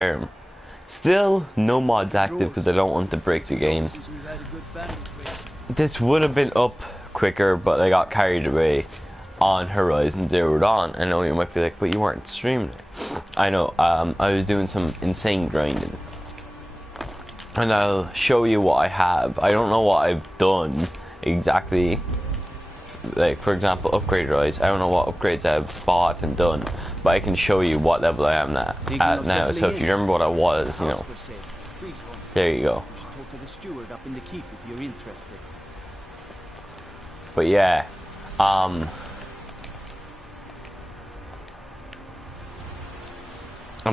Skyrim. Still, no mods active because I don't want to break the game. This would have been up quicker, but I got carried away on Horizon Zero Dawn. I know you might be like, but you weren't streaming it. I know, I was doing some insane grinding. And I'll show you what I have. I don't know what I've done exactly. Like, for example, upgrade-wise, I don't know what upgrades I've bought and done, but I can show you what level I am at now. So if you remember what I was, you know, there you go. Talk to the steward up in the keep if you're interested. But yeah, I'm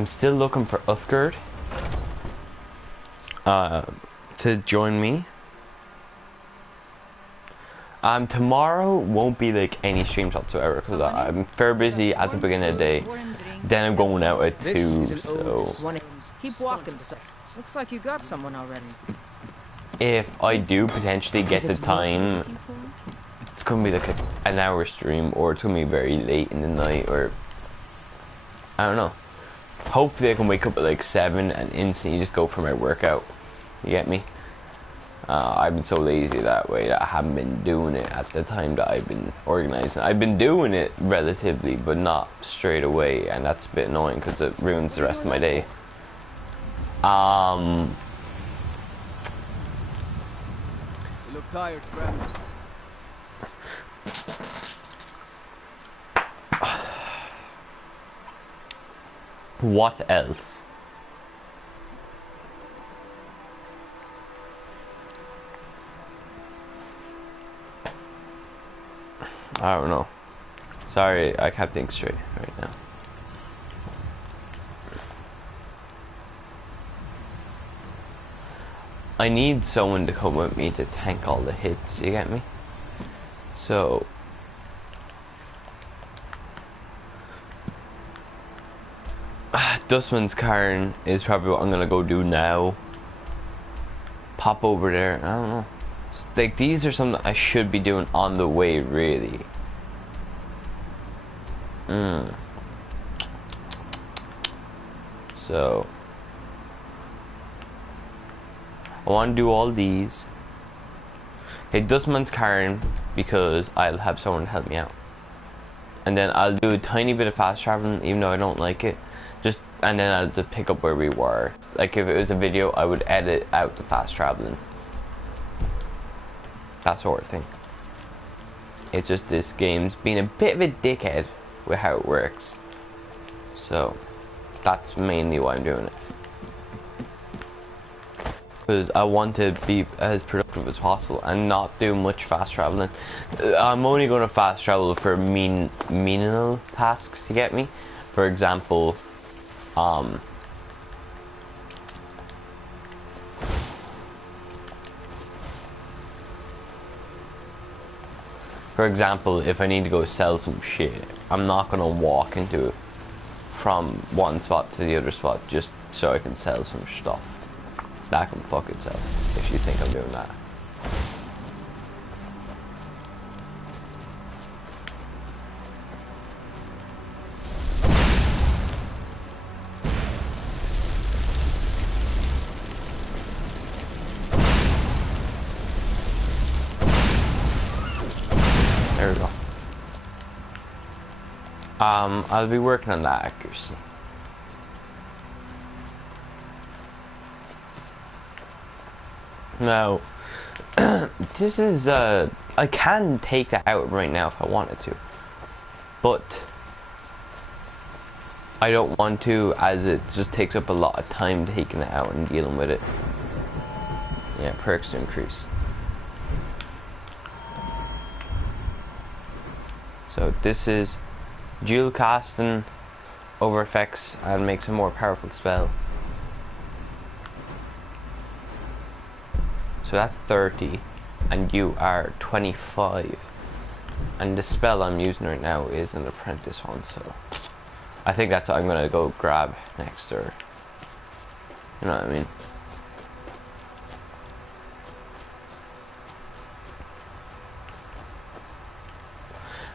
still looking for Uthgerd to join me. Tomorrow won't be like any streams whatsoever because I'm very busy at the beginning of the day. Then I'm going out at 2, so Keep walking. Looks like you got someone already. if I do potentially get the time, it's gonna be like an hour stream, or it's gonna be very late in the night, or I don't know. Hopefully I can wake up at like 7 and instantly just go for my workout. You get me? I've been so lazy that way that I haven't been doing it at the time that I've been organizing. I've been doing it relatively, but not straight away, and that's a bit annoying because it ruins the rest of my day. You look tired, friend. What else? I don't know. Sorry, I can't think straight right now. I need someone to come with me to tank all the hits, you get me? So Dustman's Cairn is probably what I'm gonna go do now. Pop over there, I don't know. Like, these are something I should be doing on the way, really. So I want to do all these. Okay, Dustman's Cairn, because I'll have someone to help me out. And then I'll do a tiny bit of fast traveling, even though I don't like it. And then I'll just pick up where we were. Like, if it was a video, I would edit out the fast traveling. That sort of thing. It's just this game's being a bit of a dickhead with how it works. So that's mainly why I'm doing it. Because I want to be as productive as possible and not do much fast traveling. I'm only going to fast travel for menial tasks, to get me. For example, if I need to go sell some shit, I'm not gonna walk into it from one spot to the other spot just so I can sell some stuff. That can fuck itself if you think I'm doing that. There we go. I'll be working on that accuracy. Now, this is, I can take that out right now if I wanted to, but I don't want to, as it just takes up a lot of time taking it out and dealing with it. Yeah, perks to increase. So this is dual casting over effects and makes a more powerful spell. So that's 30 and you are 25. And the spell I'm using right now is an apprentice one, so I think that's what I'm gonna go grab next, or you know what I mean.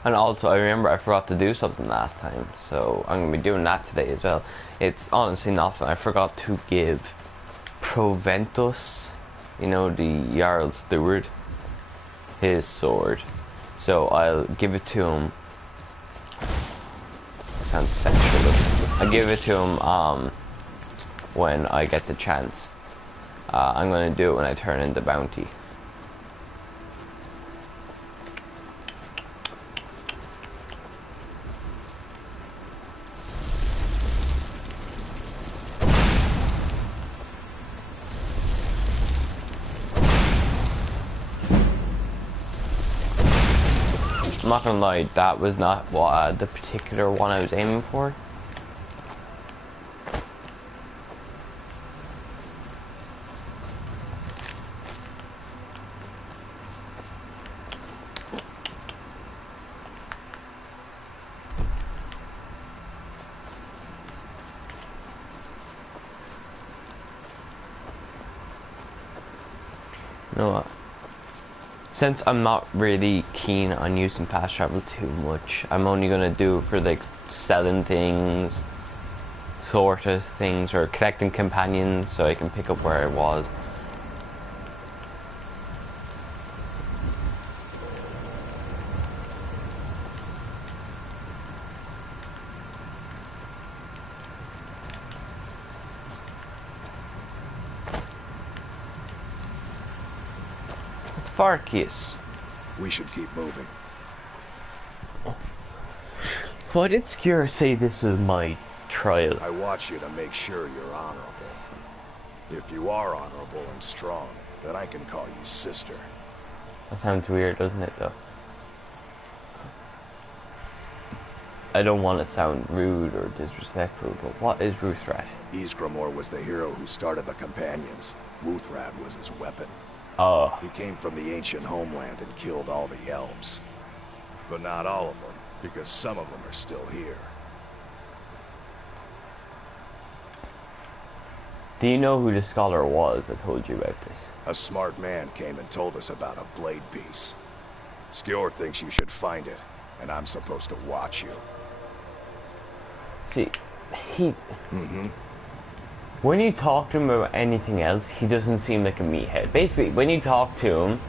And also, I remember I forgot to do something last time, so I'm going to be doing that today as well. It's honestly nothing. I forgot to give Proventus, you know, the Jarl Steward, his sword. So I'll give it to him. Sounds sexual. I'll give it to him when I get the chance. I'm going to do it when I turn in the bounty. I'm not gonna lie, that was not what the particular one I was aiming for. You know what? Since I'm not really keen on using fast travel too much, I'm only gonna do it for like selling things, sort of things, or collecting companions so I can pick up where I was. Farkius. We should keep moving. Why did Skir say this was my trial? I watch you to make sure you're honorable. If you are honorable and strong, then I can call you sister. That sounds weird, doesn't it, though? I don't want to sound rude or disrespectful, but what is Ruthrat? Ysgramor was the hero who started the Companions. Wuthrad was his weapon. Oh. He came from the ancient homeland and killed all the elves. But not all of them, because some of them are still here. Do you know who the scholar was that told you about this? A smart man came and told us about a blade piece. Skjor thinks you should find it, and I'm supposed to watch you. See, he... When you talk to him about anything else, he doesn't seem like a meathead. Basically, when you talk to him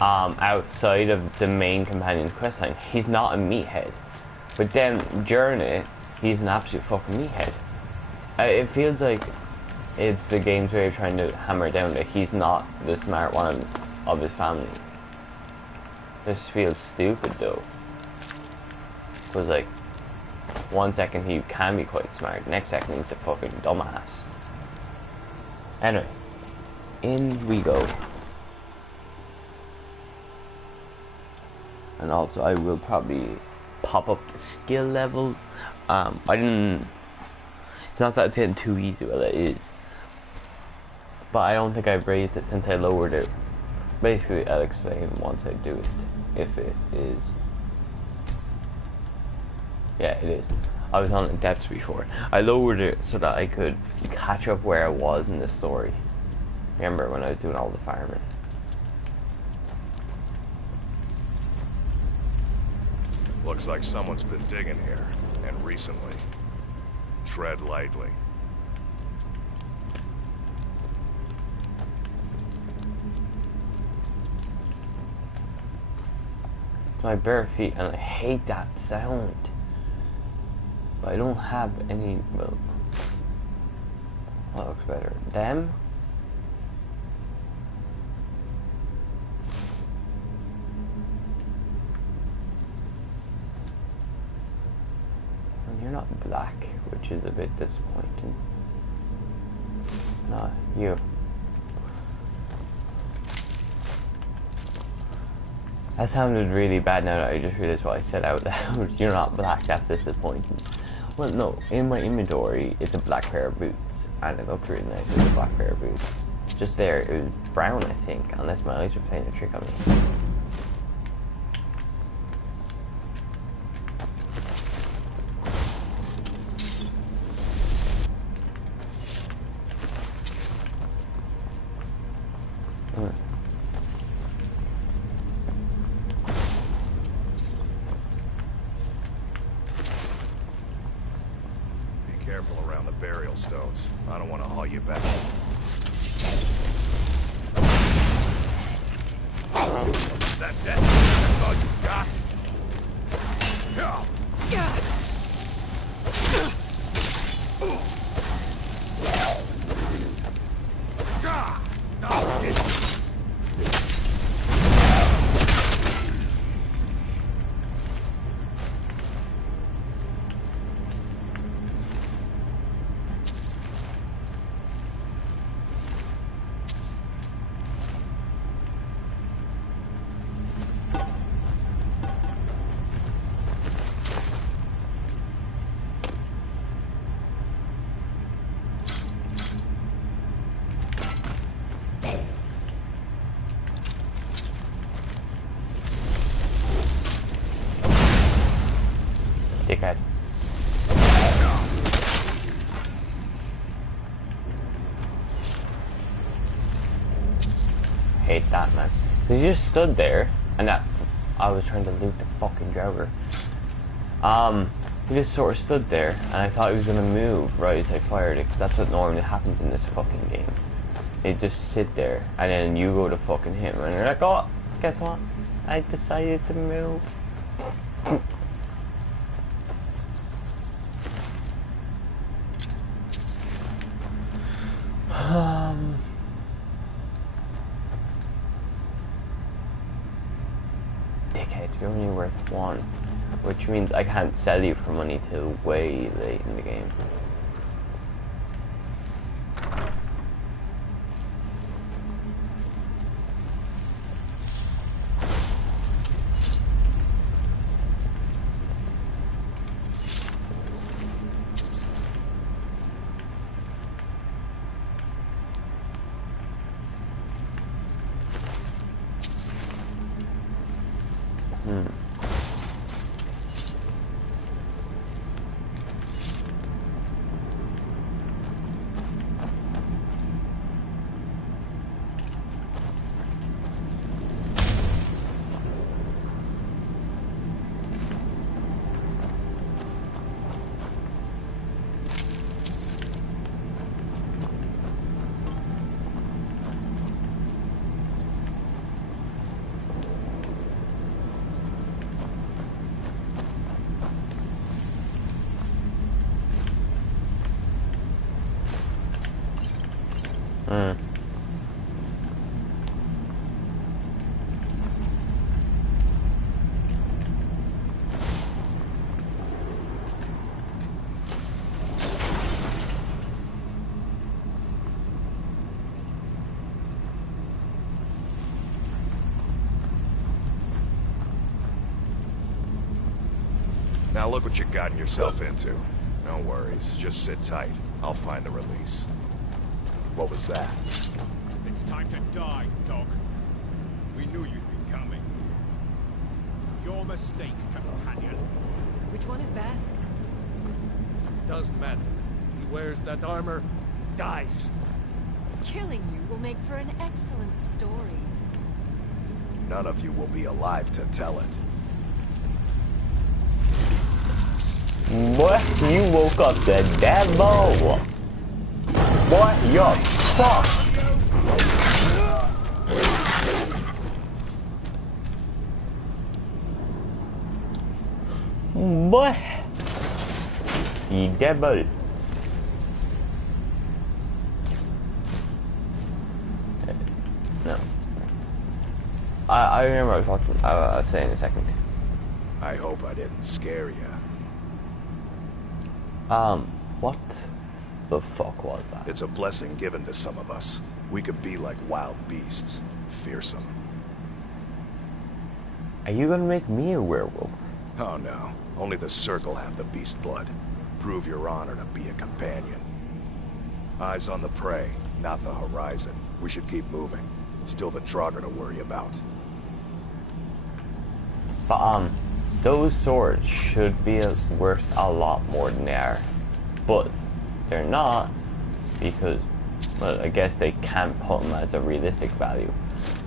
outside of the main companion's questline, he's not a meathead. But then, during it, he's an absolute fucking meathead. It feels like it's the game's way of trying to hammer down that he's not the smart one of his family. This feels stupid, though. Because, like, one second he can be quite smart, next second he's a fucking dumbass. Anyway, in we go. And also I will probably pop up the skill level. It's not that it's getting too easy, well it is. But I don't think I've raised it since I lowered it. Basically I'll explain once I do it, if it is. Yeah, it is. I was on depths before. I lowered it so that I could catch up where I was in the story. Remember when I was doing all the farming? Looks like someone's been digging here, and recently. Tread lightly. It's my bare feet, and I hate that sound. But I don't have any, well, that looks better. Them? And you're not black, which is a bit disappointing. No, you. That sounded really bad now that I just realized what I said out loud. You're not black, that's disappointing. Well, no, in my inventory, it's a black pair of boots, and it looks really nice with a black pair of boots. Just there, it was brown, I think, unless my eyes are playing a trick on me. don't want to haul you back. That's it? That's all you got? Dickhead. Hate that, man. Cause you just stood there, and that I was trying to loot the fucking Joker. He just sort of stood there, and I thought he was gonna move right as I fired it. Cause that's what normally happens in this fucking game. They just sit there, and then you go to fucking him, and you're like, oh, guess what? I decided to move. Dickhead, you're only worth one, which means I can't sell you for money till way late in the game. Now look what you've gotten yourself into. No worries, just sit tight. I'll find the release. What was that? It's time to die, dog. We knew you'd be coming. Your mistake, companion. Which one is that? Doesn't matter. He wears that armor, dies. Killing you will make for an excellent story. None of you will be alive to tell it. Boy, you woke up the devil. Boy, you're fucked. Boy, you devil. No. I remember I was saying a second. I hope I didn't scare you. What the fuck was that? It's a blessing given to some of us. We could be like wild beasts. Fearsome. Are you gonna make me a werewolf? Oh no. Only the Circle have the beast blood. Prove your honor to be a companion. Eyes on the prey, not the horizon. We should keep moving. Still the Draugr to worry about. But, those swords should be worth a lot more than they are. But they're not, because, well, I guess they can't put them as a realistic value.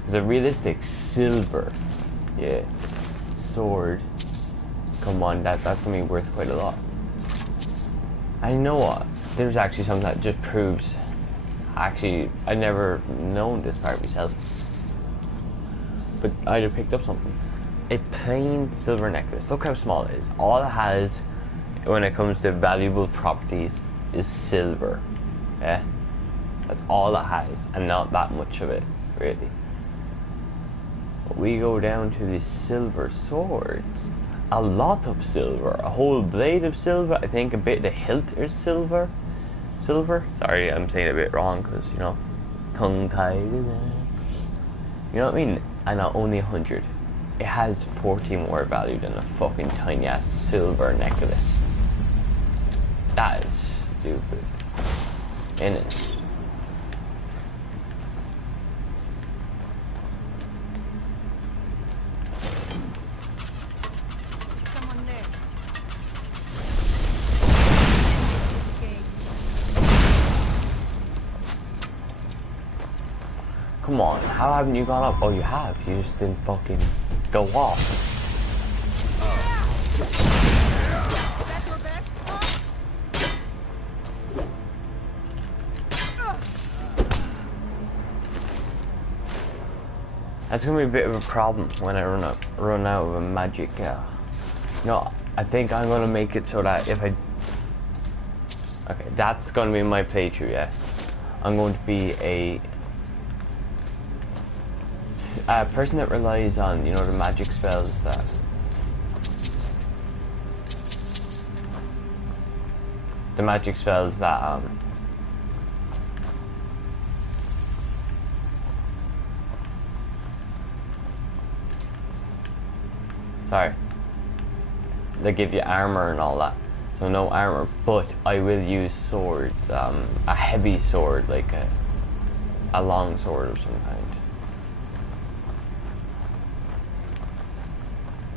There's a realistic silver, yeah, sword. Come on, that's gonna be worth quite a lot. I know what, there's actually something that just proves. Actually, I never known this part myself, but I just picked up something. A plain silver necklace. Look how small it is. All it has, when it comes to valuable properties, is silver. Yeah, that's all it has, and not that much of it, really. But we go down to the silver swords. A lot of silver. A whole blade of silver. I think a bit of the hilt is silver. Sorry, I'm saying it a bit wrong because, you know, tongue-tied. You know what I mean? And not only 100. It has 40 more value than a fucking tiny-ass silver necklace. That is stupid. Innit? Someone there. Come on, how haven't you gone up? Oh, you have. You just didn't fucking go off. That's gonna be a bit of a problem when I run out of a magic. No, I think I'm gonna make it so that if I. Okay, that's gonna be my playthrough. Yeah, I'm going to be a person that relies on, you know, the magic spells that. The magic spells that sorry. They give you armor and all that. So no armor, but I will use swords. A heavy sword, like a long sword of some kind.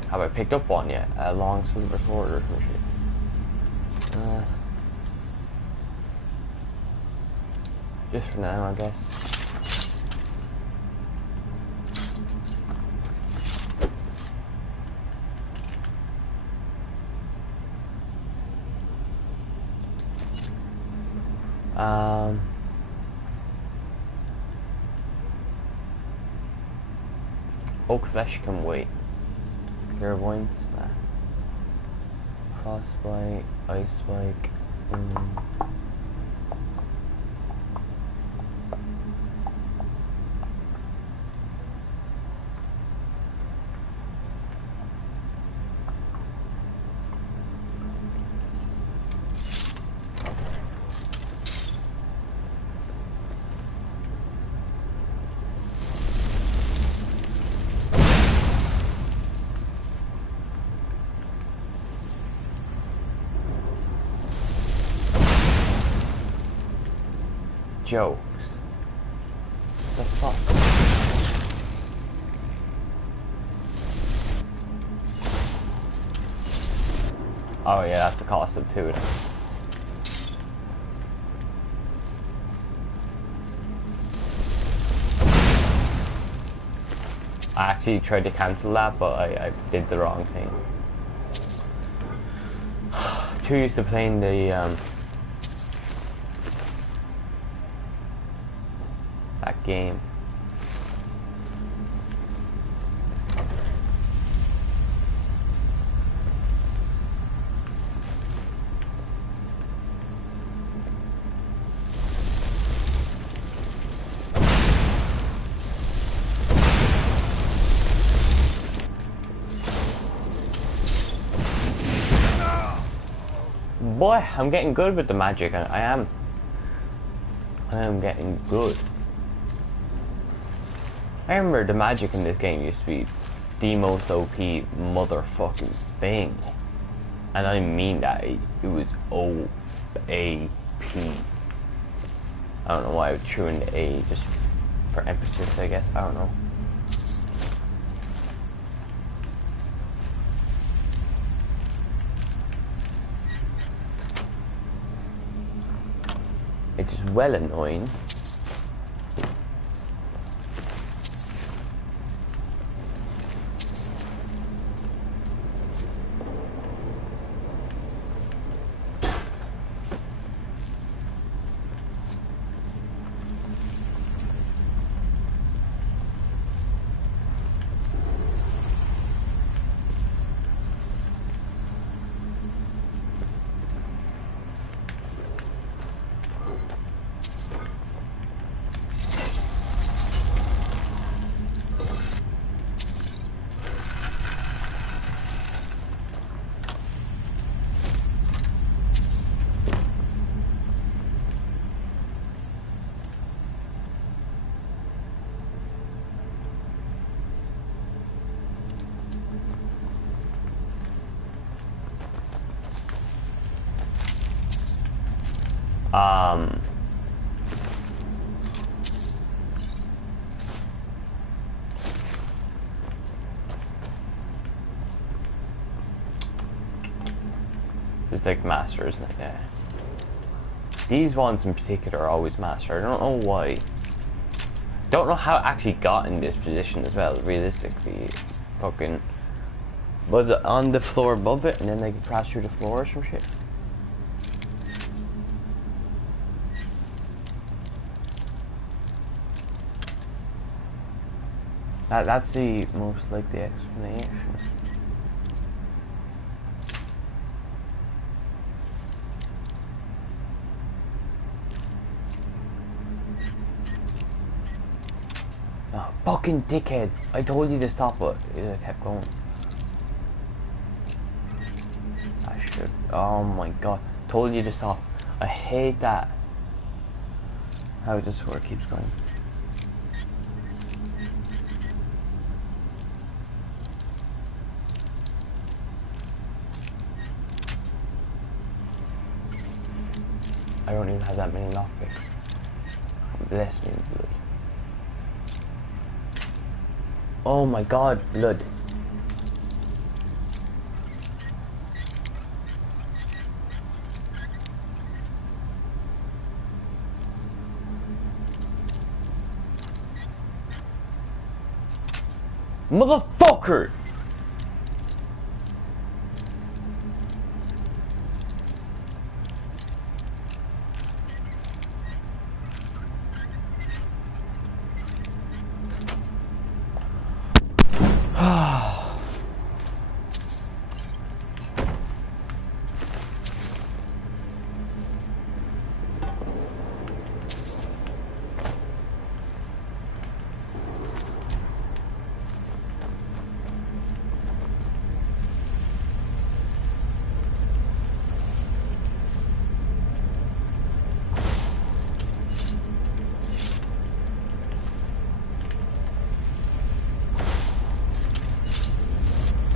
Have I picked up one yet? A long silver sword or some shit? Just for now, I guess. Oak flesh can wait. Clairvoyance, nah. Frostbite, ice spike. Jokes. The fuck? Oh yeah, that's the cost of 2 then. I actually tried to cancel that, but I did the wrong thing. Too used to playing the that game. Boy, I'm getting good with the magic. I am getting good. I remember the magic in this game used to be the most OP motherfucking thing. And I mean that. It was OAP. I don't know why I threw in the A, just for emphasis, I guess. I don't know. It's just well annoying. Um, There's like master, isn't it? Yeah. These ones in particular are always master. I don't know why. Don't know how I actually got in this position as well, realistically. Fucking... Was it on the floor above it and then like crash through the floor or some shit? That's the most likely explanation. Oh, fucking dickhead! I told you to stop it. It kept going. I should. Oh my god! Told you to stop. I hate that. How this sword keeps going. I don't even have that many lockpicks. Bless me, blood. Oh my god, blood. Motherfucker!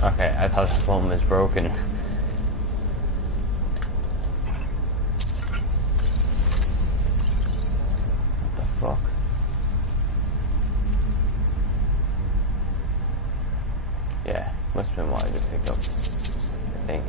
Okay, I thought the phone was broken. What the fuck? Yeah, must have been why I did pick up the thing.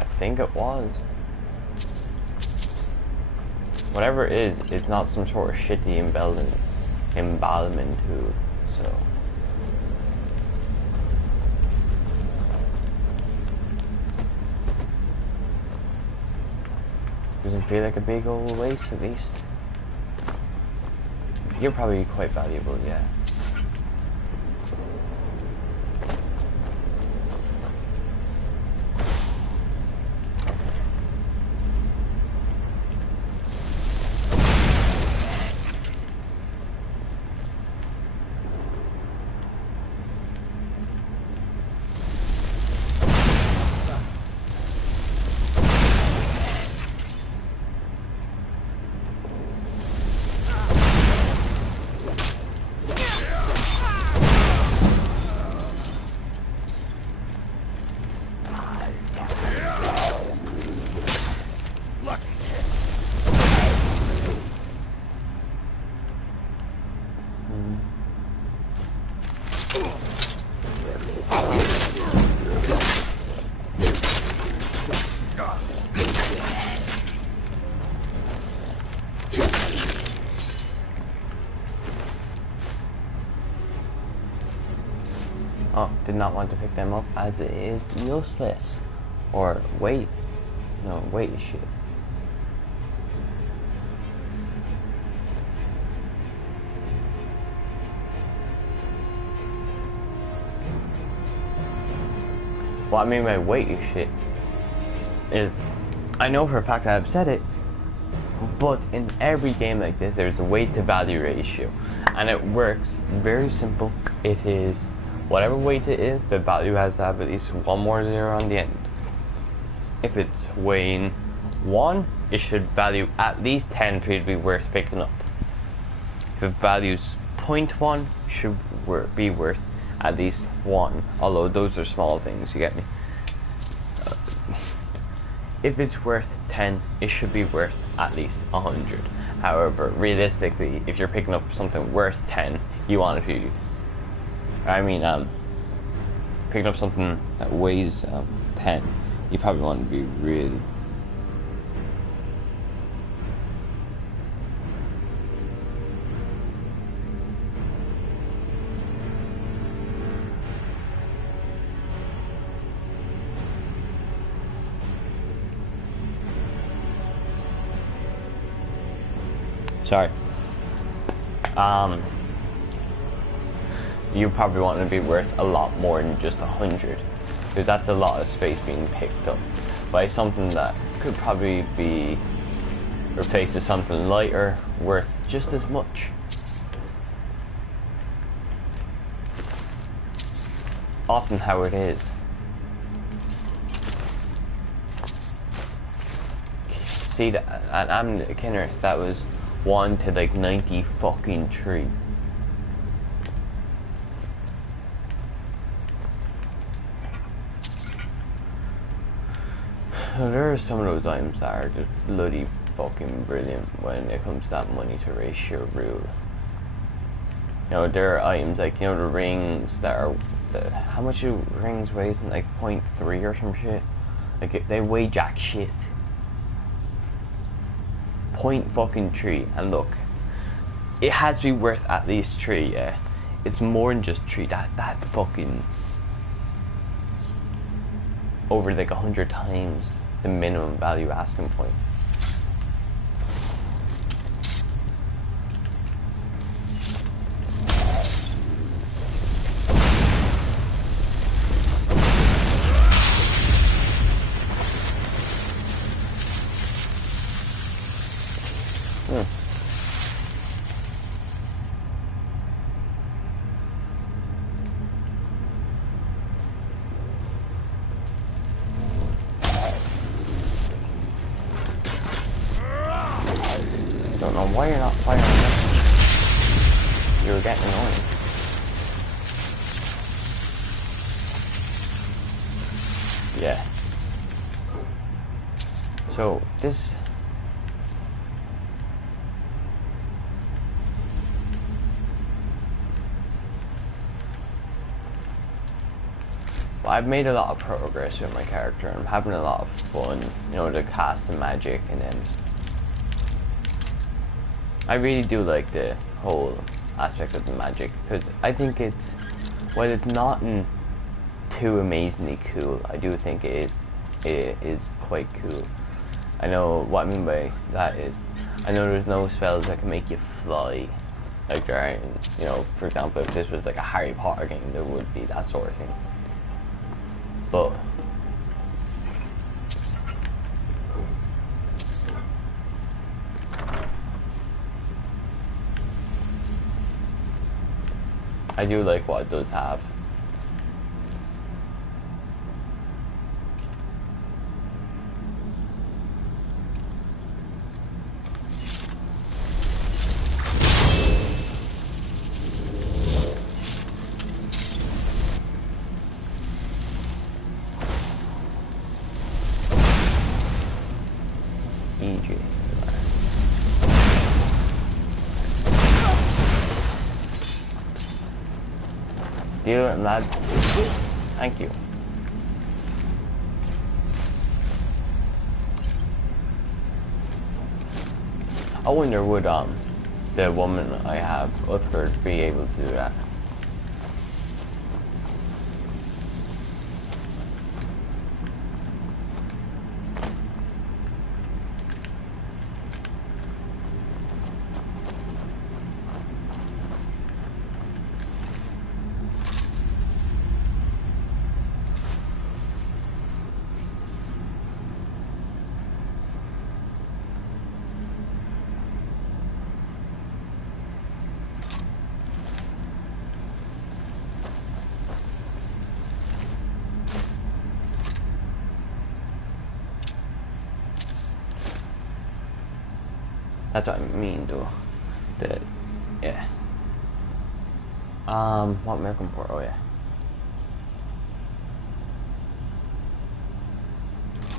I think it was. Whatever it is, it's not some sort of shitty embellishment to it, so. Doesn't feel like a big old waste at least. You're probably quite valuable, yeah. Oh, did not want to pick them up as it is useless. Or weight. No, weight is shit. What I mean by weight is shit is, I know for a fact I've said it, but in every game like this there's a weight to value ratio, and it works very simple. It is whatever weight it is, the value has to have at least one more zero on the end. If it's weighing 1, it should value at least 10 for you to be worth picking up. If it values 0.1, it should be worth at least 1. Although those are small things, you get me? If it's worth 10, it should be worth at least 100. However, realistically, if you're picking up something worth 10, you want it to be... picking up something that weighs 10, you probably want to be really... Sorry. You probably want to be worth a lot more than just 100, because that's a lot of space being picked up by something that could probably be replaced with something lighter, worth just as much. Often how it is. See, at Kinner, that was 1 to like 90 fucking 3. So there are some of those items that are just bloody fucking brilliant when it comes to that money to ratio rule. You know, there are items like, you know, the rings that are, how much do rings weigh? Like 0.3 or some shit. Like they weigh jack shit. 0.3, and look, it has to be worth at least 3. Yeah, it's more than just 3. That fucking over like 100 times the minimum value asking point. Don't know why you're not firing this. You're getting annoying. Yeah. So this I've made a lot of progress with my character. I'm having a lot of fun, you know, to cast the magic, and then I really do like the whole aspect of the magic, because I think it's, while it's not too amazingly cool, I do think it is quite cool. I know what I mean by that is, I know there's no spells that can make you fly, like there are, you know, for example, if this was like a Harry Potter game, there would be that sort of thing. But I do like what it does have. Deal it, lad. Thank you. I wonder would the woman I have Uthgard be able to do that? That's what I mean, though. That, yeah. What am I looking for? Oh, yeah.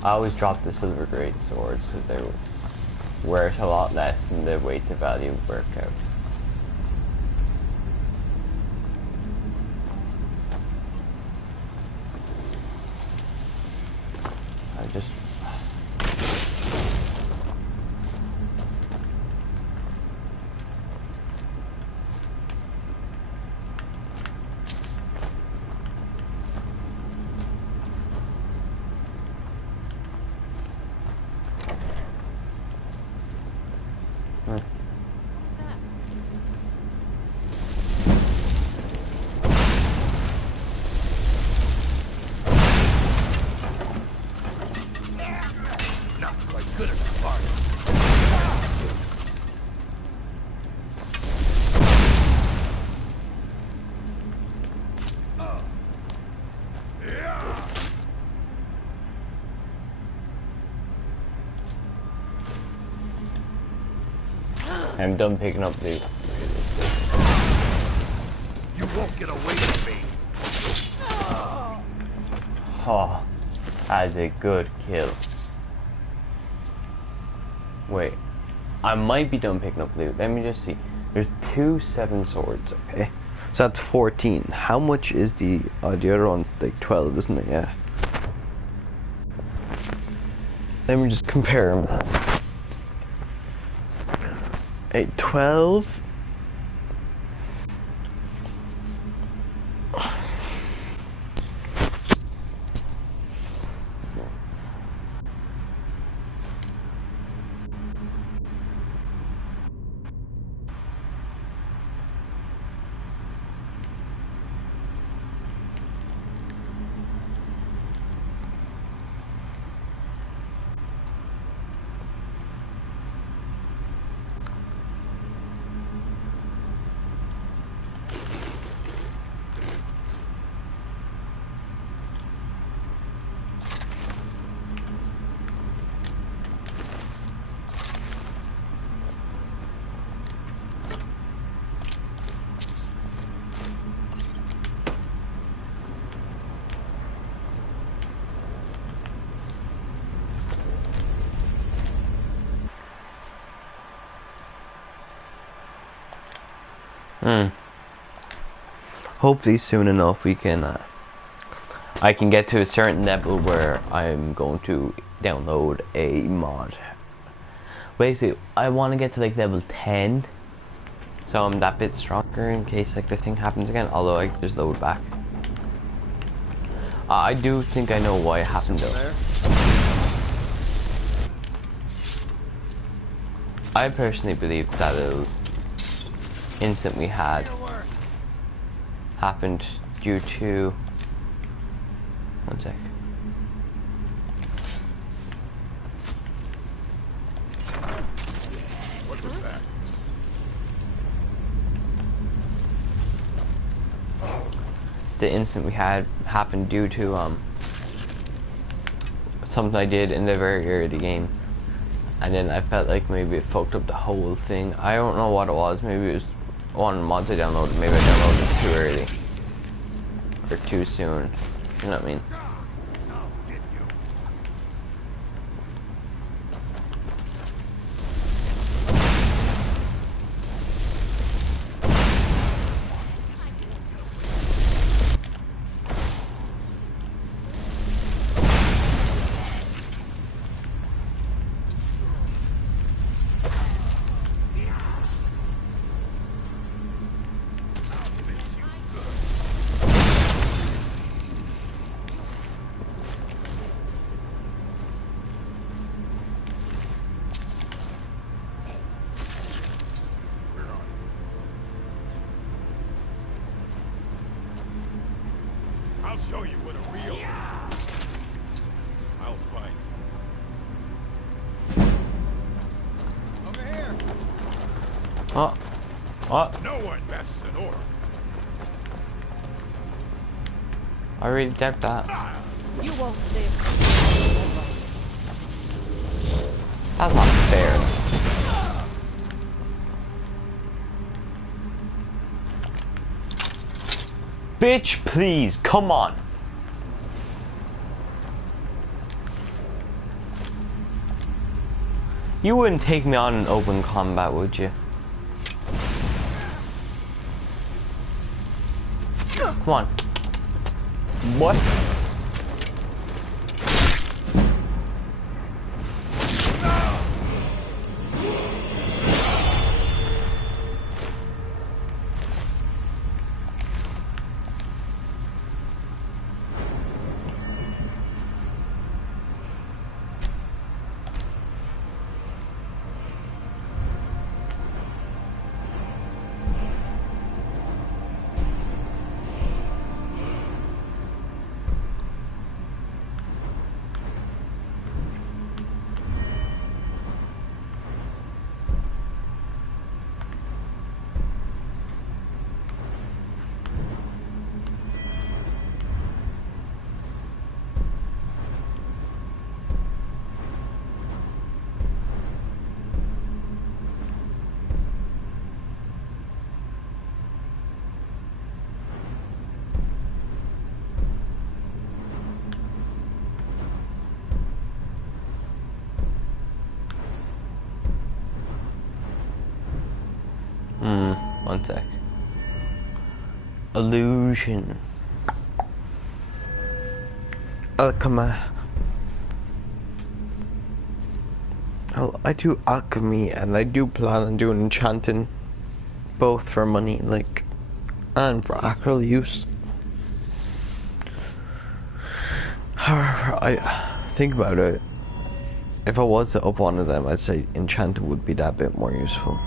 I always drop the silver great swords because they're worth a lot less than the weight to value workout. I just... I'm done picking up loot. You won't get away from me. Oh, that's a good kill. Wait, I might be done picking up loot. Let me just see. There's 2 7 swords, okay? So that's 14. How much is the other one's like 12, isn't it? Yeah. Let me just compare them. 12. Hopefully soon enough we can I can get to a certain level where I'm going to download a mod. Basically, I want to get to like level 10, so I'm that bit stronger in case like the thing happens again. Although I can just load back. I do think I know why it happened though. I personally believe that the incident we had happened due to... One sec. What was that? The incident we had happened due to something I did in the very early game, and then I felt like maybe it fucked up the whole thing. I don't know what it was. Maybe it was one of the mods I downloaded. Maybe I downloaded it too early or too soon. You know what I mean? I'll show you what a real... I'll find you. Over here. Oh. What? No one messes an orc. I already tapped that. You won't live. That's not fair. Bitch, please, come on. You wouldn't take me on in open combat, would you? Come on. What? One sec. Illusion. Alchemy. Well, I do alchemy and I do plan on doing enchanting, both for money, like, and for actual use. However, I think about it. If I was to up one of them, I'd say enchanting would be that bit more useful.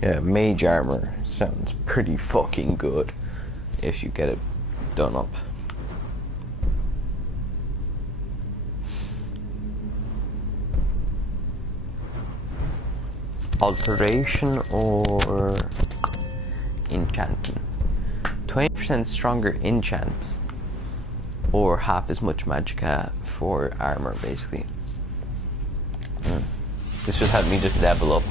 Yeah, mage armor sounds pretty fucking good if you get it done up. Alteration or enchanting? 20% stronger enchants or half as much magicka for armor, basically. This just had me just level up.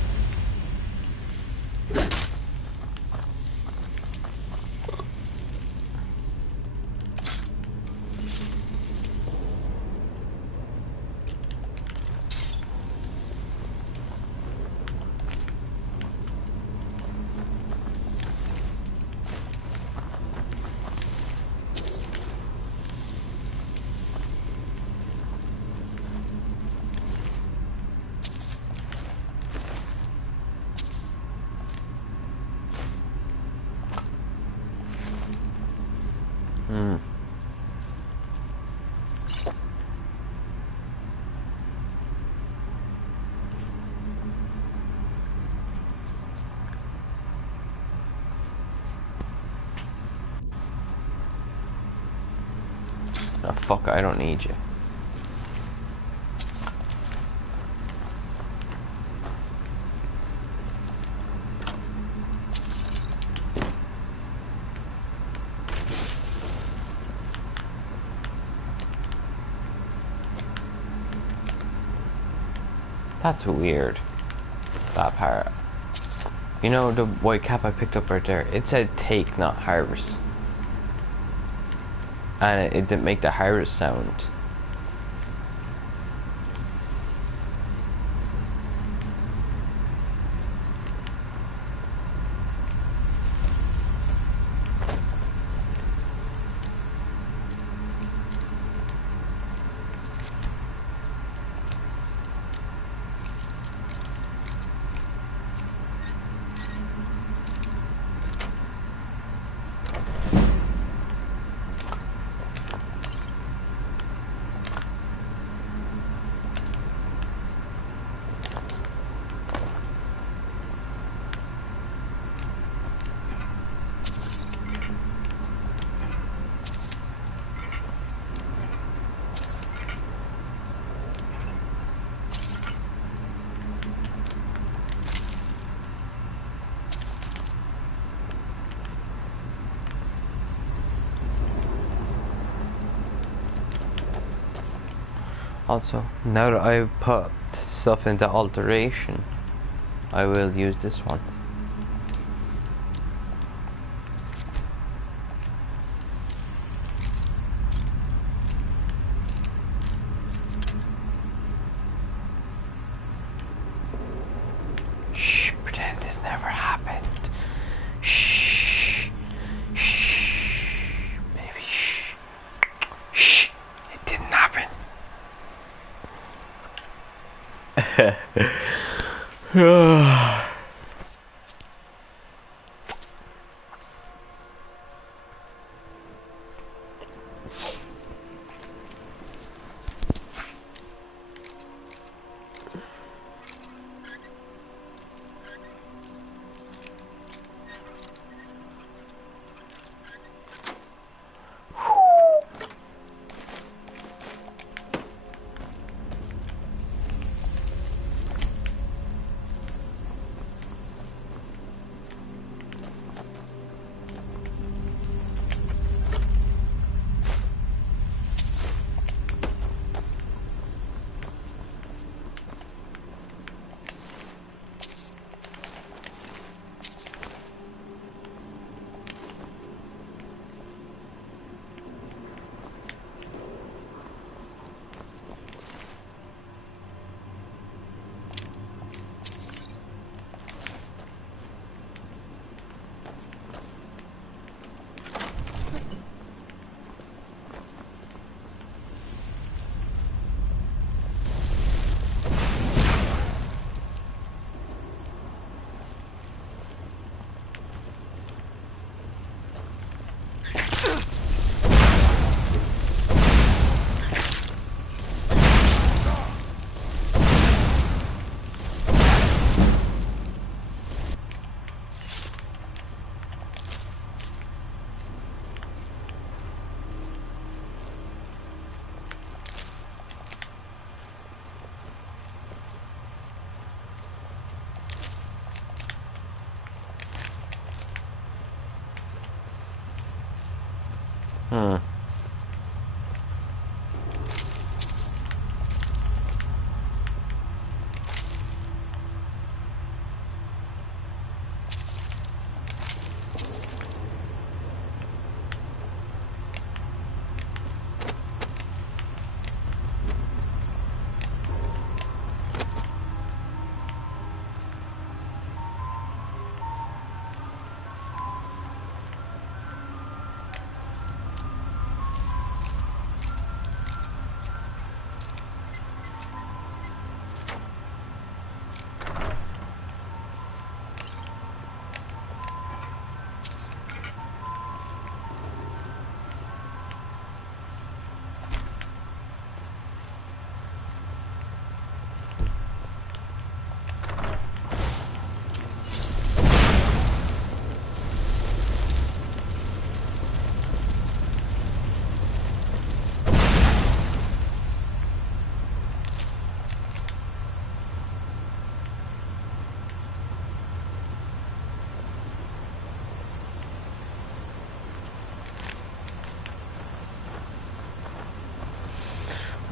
Oh, fuck, I don't need you. That's weird. That part. You know the white cap I picked up right there? It said take, not harvest. And it didn't make the harvest sound. Also, now that I've put stuff into alteration, I will use this one. Shh, pretend this never happened. Shh. Shh. Baby, shh. Shh. It didn't happen.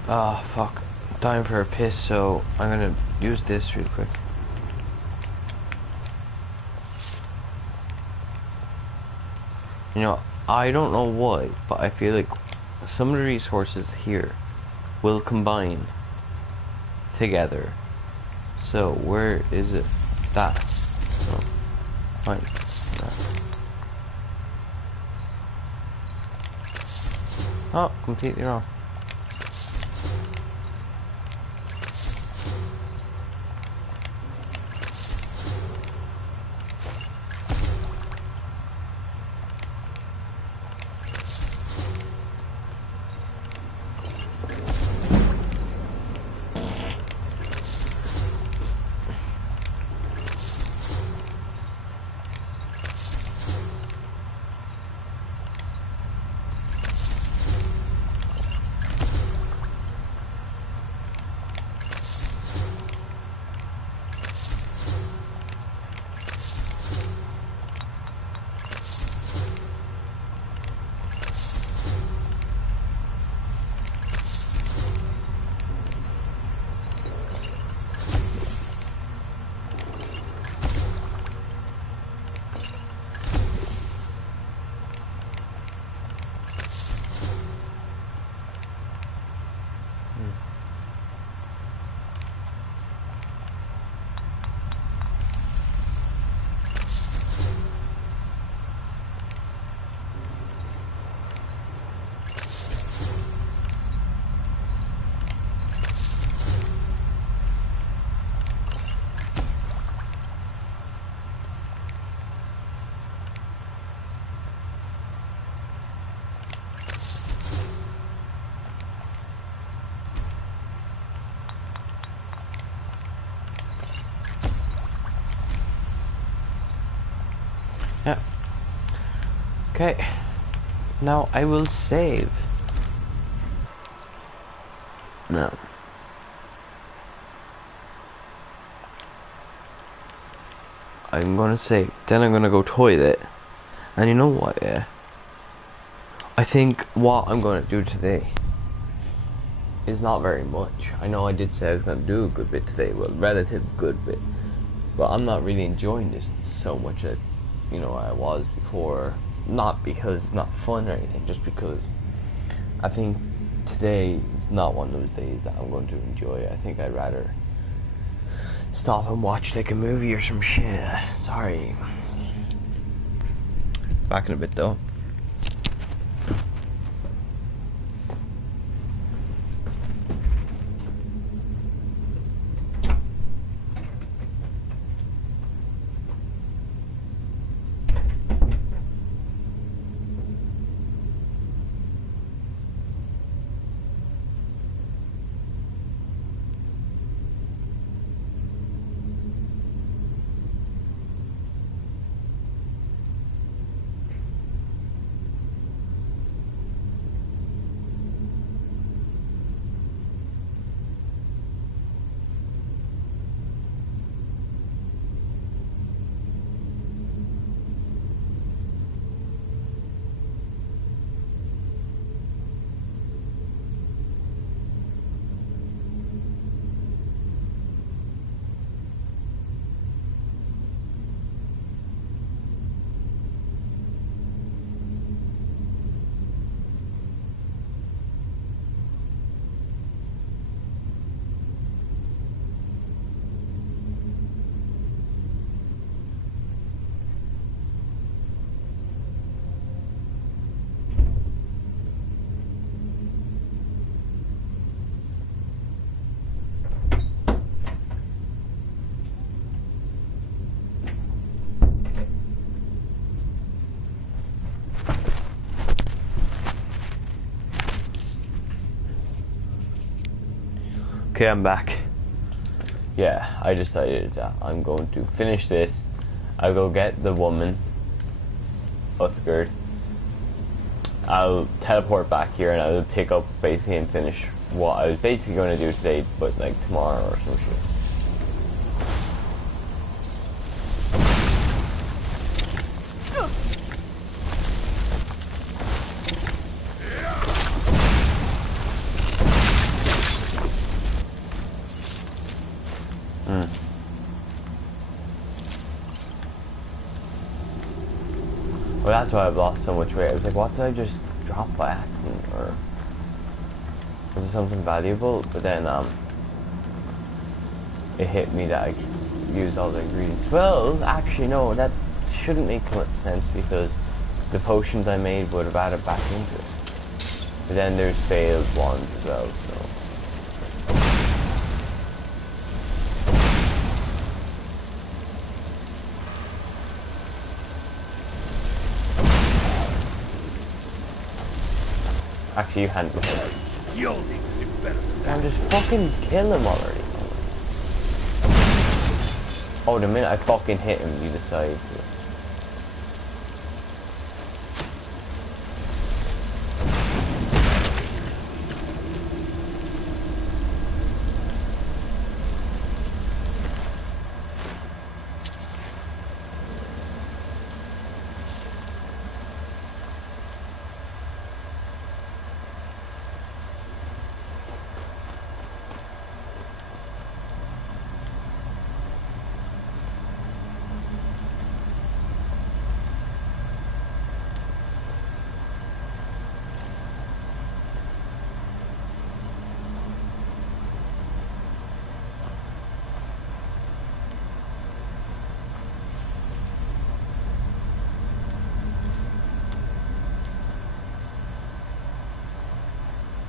Oh fuck, time for a piss, so I'm gonna use this real quick. You know, I don't know why, but I feel like some of the resources here will combine together. So where is it? That. Oh, fine. That. Oh, completely wrong. Okay. Now I will save. No. I'm gonna save. Then I'm gonna go toilet. And you know what, yeah? I think what I'm gonna do today is not very much. I know I did say I was gonna do a good bit today, well, relative good bit. But I'm not really enjoying this so much as, you know, I was before. Not because it's not fun or anything, just because I think today is not one of those days that I'm going to enjoy. I think I'd rather stop and watch like a movie or some shit. Sorry. Back in a bit though. Okay, I'm back. Yeah, I decided that I'm going to finish this. I'll go get the woman, Uthgerd. I'll teleport back here and I'll pick up basically and finish what I was basically going to do today, but like tomorrow or some shit. Well, that's why I've lost so much weight. I was like, what did I just drop by accident? Or was it something valuable? But then, it hit me that I used all the ingredients. Well, actually, no, that shouldn't make much sense because the potions I made would have added back into it. But then there's failed ones as well, so. Actually, you handle it. You'll need to do better than that. I'm just fucking kill him already. Oh, the minute I fucking hit him, you decide to.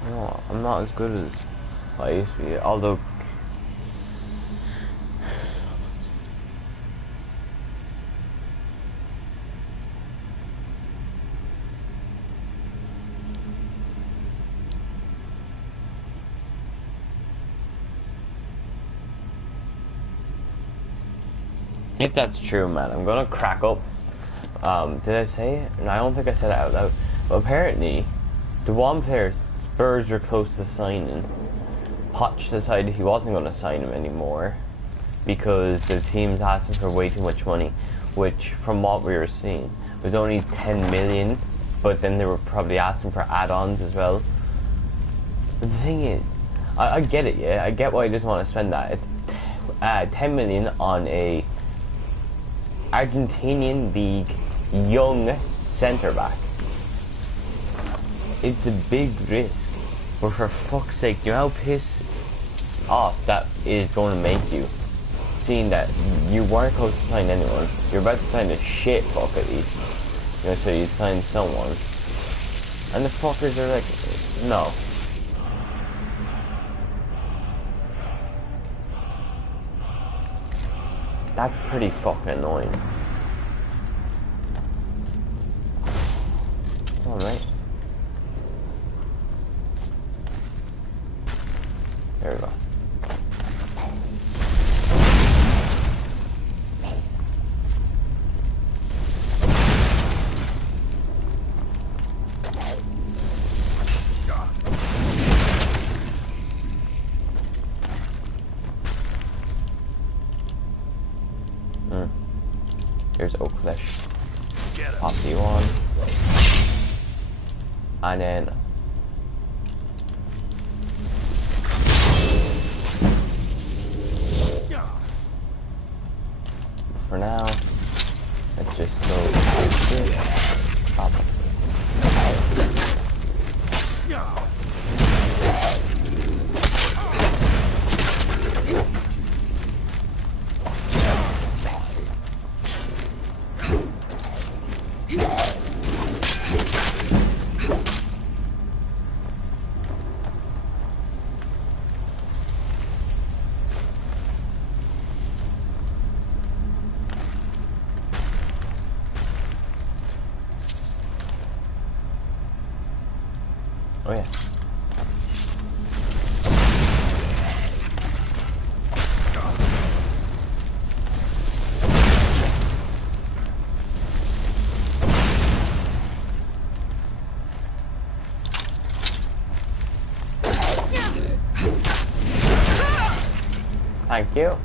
No, I'm not as good as I used to be, although if that's true, man, I'm gonna crack up. Did I say it? No, I don't think I said it out loud. But apparently, the one player Spurs were close to signing. Poch decided he wasn't going to sign him anymore because the teams asked him for way too much money, which, from what we were seeing, was only 10 million. But then they were probably asking for add-ons as well. But the thing is, I get it, yeah. I get why he doesn't want to spend that. It's 10 million on a Argentinian league young centre back. It's a big risk. But for fuck's sake, do you know how pissed off that is going to make you? Seeing that you weren't close to sign anyone, you're about to sign a shit fuck at least. You know, so you sign someone. And the fuckers are like, no. That's pretty fucking annoying. Alright. There we go. There's oak flesh. Pop you on. And then for now, let's just go pop it. Oh yeah. Thank you.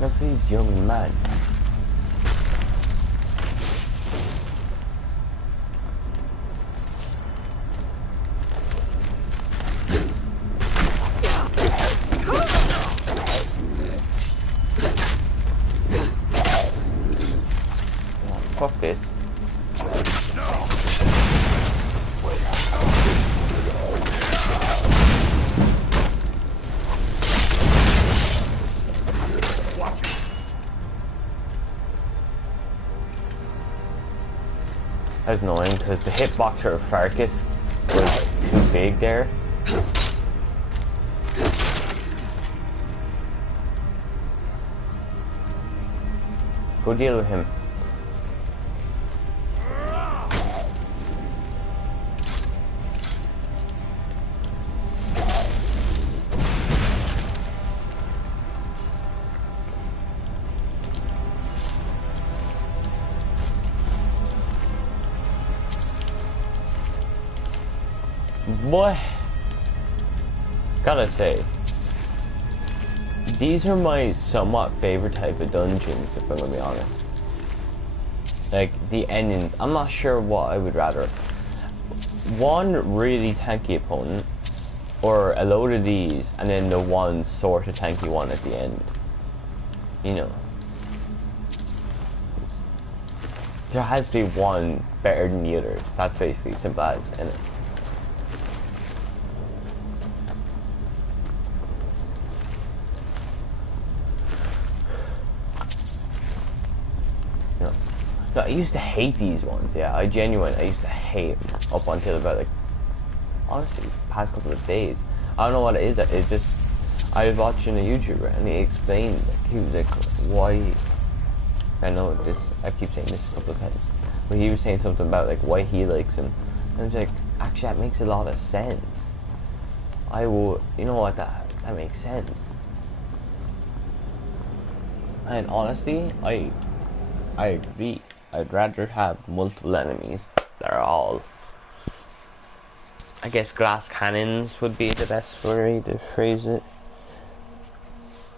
No, please, young man. Fuck this. That was annoying because the hitbox for Farkas was too big there. Go deal with him. Boy, gotta say, these are my somewhat favorite type of dungeons, if I'm gonna be honest. Like, the endings, I'm not sure what I would rather. One really tanky opponent, or a load of these, and then the one sort of tanky one at the end. You know. There has to be one better than the other. That's basically simple as, innit? So I used to hate these ones, yeah. I used to hate them up until about, like, honestly, past couple of days. I don't know what it is. It just, I was watching a YouTuber and he explained, like, he was like, why, I know this, I keep saying this a couple of times, but he was saying something about, like, why he likes him. And I was like, actually, that makes a lot of sense. I will, you know what, that makes sense. And honestly, I agree. I'd rather have multiple enemies that are all, I guess, glass cannons would be the best way to phrase it.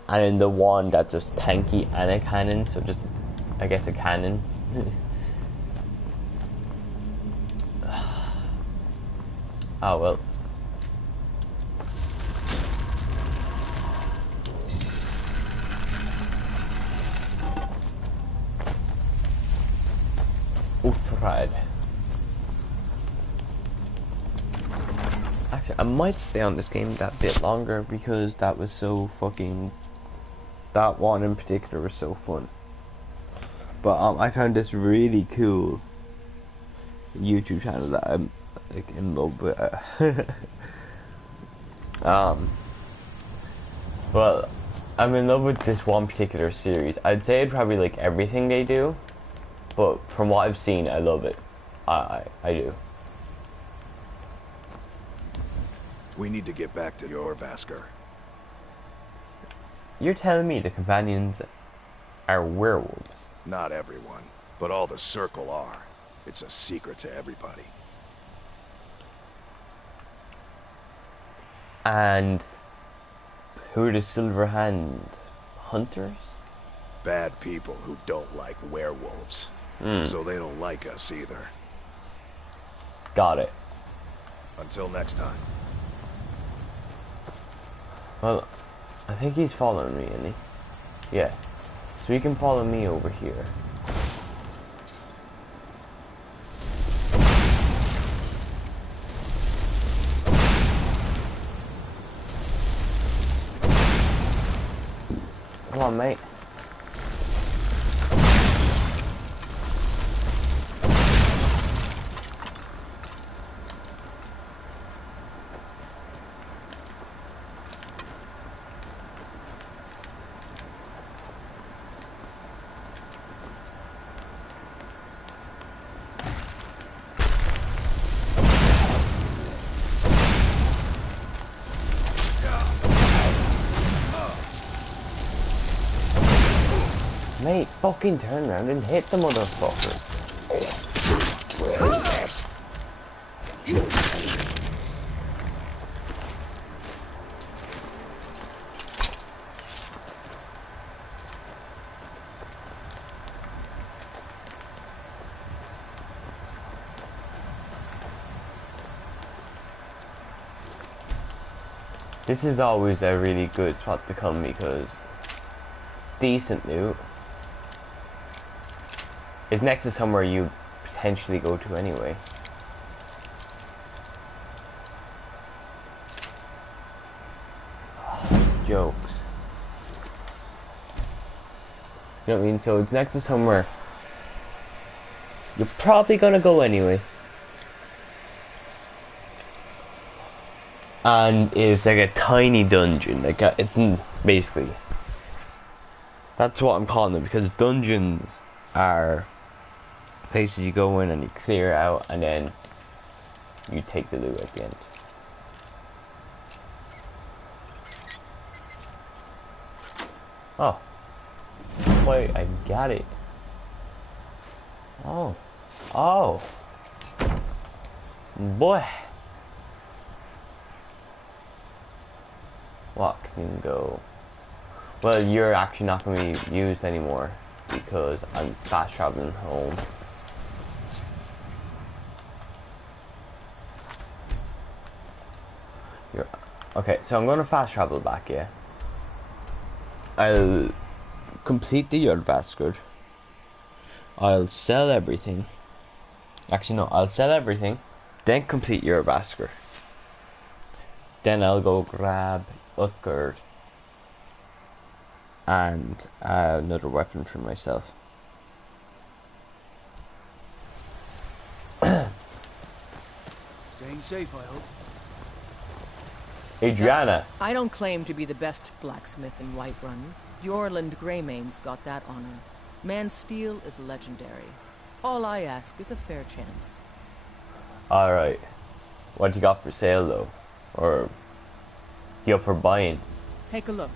And then the one that's just tanky and a cannon, so just, I guess, a cannon. Oh well. Uthred. Actually, I might stay on this game that bit longer because that was so fucking... That one in particular was so fun. But I found this really cool YouTube channel that I'm like in love with. Well, I'm in love with this one particular series. I'd say I'd probably like everything they do, but from what I've seen, I love it. I do. We need to get back to your Vasker. You're telling me the companions are werewolves? Not everyone, but all the Circle are. It's a secret to everybody. And who are the Silverhand hunters? Bad people who don't like werewolves. So they don't like us either. Got it. Until next time. Well, I think he's following me, isn't he? Yeah. So he can follow me over here. Come on, mate. Mate, fucking turn around and hit the motherfucker. This is always a really good spot to come because it's decent loot. It's next to somewhere you potentially go to anyway. Oh, jokes. You know what I mean? So it's next to somewhere you're probably gonna go anyway. And it's like a tiny dungeon. Like it's basically, that's what I'm calling it, because dungeons are places you go in and you clear out and then you take the loot at the end. Oh. Wait, I got it. Oh. Oh. Boy. What can go? Well, you're actually not going to be used anymore because I'm fast traveling home. Okay, so I'm going to fast travel back, yeah. I'll complete the Yardvaskard. I'll sell everything. Actually, no, I'll sell everything, then complete Yardvaskard. Then I'll go grab Uthgard and another weapon for myself. Staying safe, I hope. Adriana. I don't claim to be the best blacksmith in Whiterun. Yorland Greymane's got that honor. Man's steel is legendary. All I ask is a fair chance. Alright. What you got for sale though? Or you up for buying? Take a look.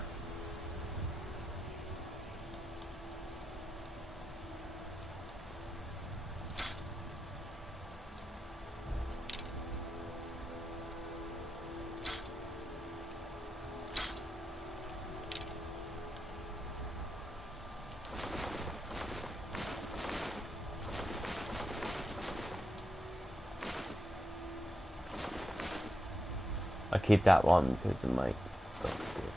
I keep that one because it might go through.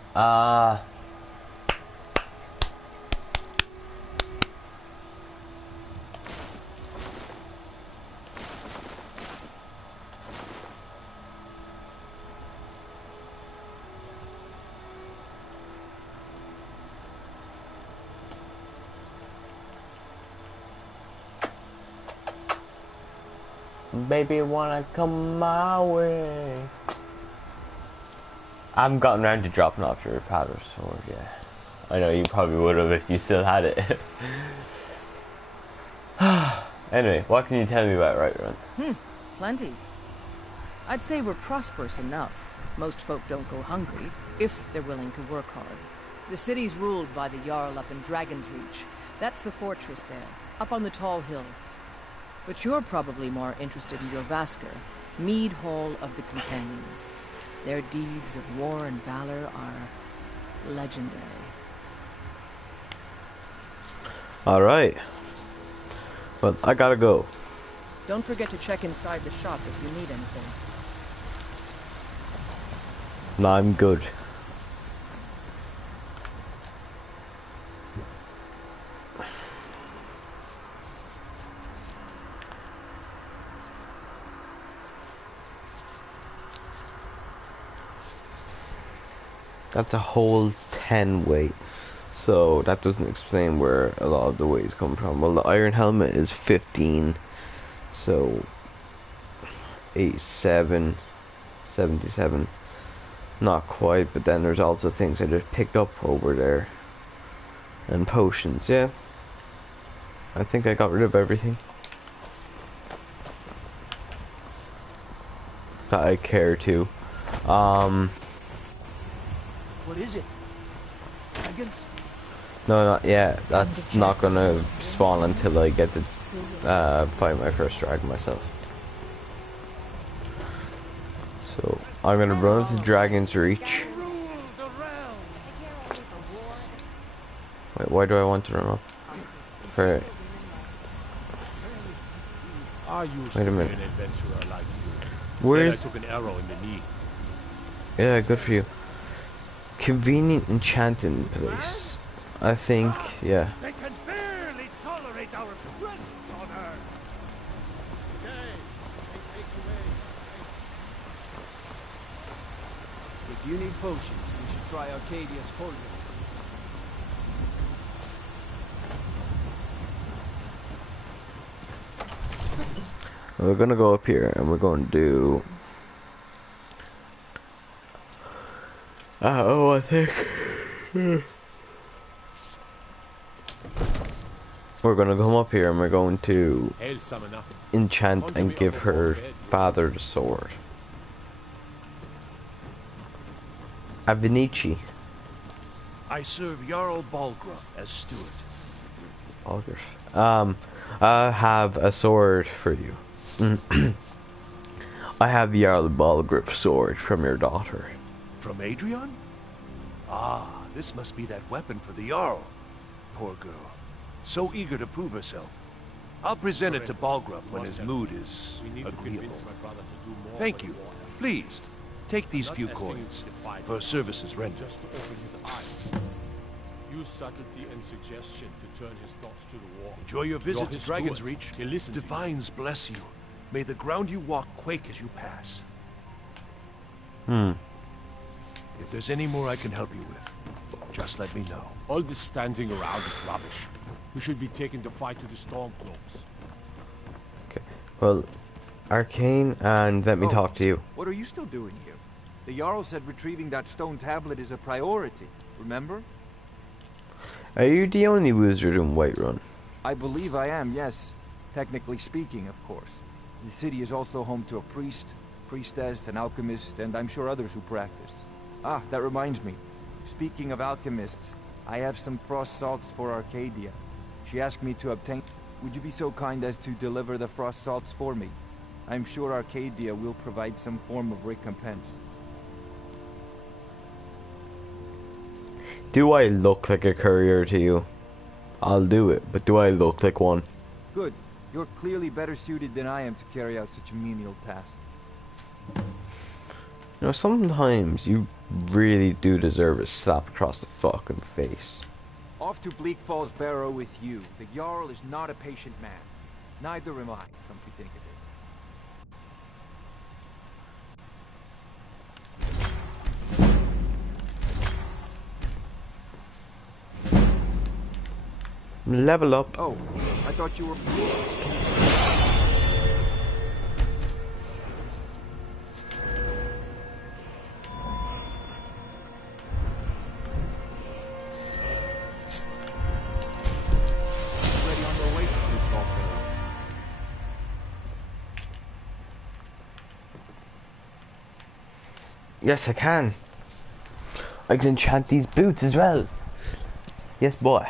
Baby, wanna come my way? I haven't gotten around to dropping off your father's sword yet. I know you probably would have if you still had it. Anyway, what can you tell me about Whiterun? Plenty. I'd say we're prosperous enough. Most folk don't go hungry, if they're willing to work hard. The city's ruled by the Jarl up in Dragon's Reach. That's the fortress there, up on the tall hill. But you're probably more interested in your Vasker, Mead Hall of the Companions. Their deeds of war and valor are legendary. Alright. Well, I gotta go. Don't forget to check inside the shop if you need anything. No, I'm good. That's a whole 10 weight. So that doesn't explain where a lot of the weight is coming from. Well, the iron helmet is 15. So 87, 77. Not quite, but then there's also things I just picked up over there. And potions, yeah. I think I got rid of everything that I care to. What is it? Dragons? No, not yet. That's not gonna spawn until I get to fight my first dragon myself. So I'm gonna run up to Dragon's Reach. Wait, why do I want to run up? For wait a minute. An adventurer like you. Where's? I took an arrow in the knee. Yeah, good for you. Convenient enchanting place. I think, yeah. They can barely tolerate our presence on Earth. If you need potions, you should try Arcadia's cauldron. We're gonna go up here and we're gonna do. Oh, I think we're gonna come up here and we're going to Hail, summoner. enchant and give her father the sword. Avinici. I serve Jarl Balgruuf as steward. I have a sword for you. I have Jarl Balgruuf's sword from your daughter. From Adrian? Ah, this must be that weapon for the Jarl. Poor girl. So eager to prove herself. I'll present it to Balgruuf when his mood is agreeable. Thank you. Please, take these few coins for services rendered. Just to open his eyes. Use subtlety and suggestion to turn his thoughts to the war. Enjoy your visit You're to his Dragon's steward. Reach. He'll listen to you. Divines bless you. May the ground you walk quake as you pass. If there's any more I can help you with, just let me know. All this standing around is rubbish. We should be taking the fight to the Stormcloaks. Okay. Well, Arcane, and let me Oh. talk to you. What are you still doing here? The Jarl said retrieving that stone tablet is a priority, remember? Are you the only wizard in Whiterun? I believe I am, yes. Technically speaking, of course. The city is also home to a priest, priestess, an alchemist, and I'm sure others who practice. Ah, that reminds me. Speaking of alchemists, I have some frost salts for Arcadia. She asked me to obtain... Would you be so kind as to deliver the frost salts for me? I'm sure Arcadia will provide some form of recompense. Do I look like a courier to you? I'll do it, but do I look like one? Good. You're clearly better suited than I am to carry out such a menial task. You know, sometimes you really do deserve a slap across the fucking face. Off to Bleak Falls Barrow with you. The Jarl is not a patient man. Neither am I, come to think of it. Level up. Oh, I thought you were... Yes, I can. I can enchant these boots as well. Yes, boy.